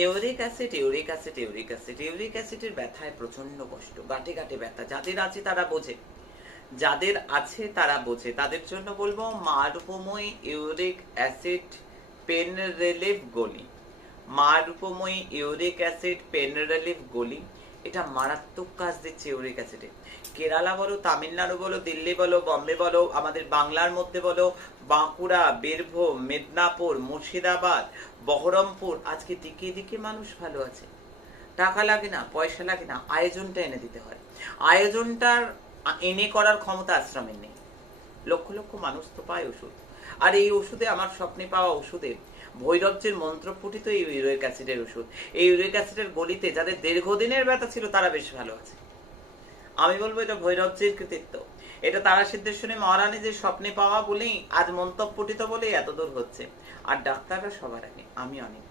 Uric acid, uric acid, uric acid, uric অ্যাসিডের ব্যথায় প্রচন্ড কষ্ট, গাঁটে গাঁটে ব্যথা। যাদের আছে তারা বোঝে, যাদের আছে তারা বোঝে। তাদের জন্য বলবো মারুপময় ইউরিক অ্যাসিড পেন রিলিফ গলি। মারুপময় ইউরিক অ্যাসিড পেন রিলিফ গলি, এটা মারাত্মক কাজ দিচ্ছে ইউরিক অ্যাসিডে। কেরালা বলো, তামিলনাড়ু বলো, দিল্লি বলো, বম্বে বলো, আমাদের বাংলার মধ্যে বলো, বাঁকুড়া, বীরভূম, মেদিনীপুর, মুর্শিদাবাদ, বহরমপুর, আজকে দিকে দিকে মানুষ ভালো আছে। টাকা লাগে না, পয়সা লাগে না, আয়োজনটা এনে দিতে হয়। আয়োজনটার এনে করার ক্ষমতা আশ্রমের নেই। লক্ষ লক্ষ মানুষ তো পায় ওষুধ। আর এই ওষুধে, আমার স্বপ্নে পাওয়া ওষুধে ভৈরবজির মন্ত্রপুটিত এই ইউরিক অ্যাসিডের ওষুধ। এই ইউরিক অ্যাসিডের গলিতে যাদের দীর্ঘদিনের ব্যথা ছিল তারা বেশ ভালো আছে। আমি বলবো এটা ভৈরবজির কৃতিত্ব। এটা তারা সিদ্ধেশ্বরী মহারানী যে স্বপ্নে পাওয়া বলেই আজ মন্তব্যটিত বলেই এত দূর হচ্ছে। আর ডাক্তাররা সবার আগে, আমি অনেক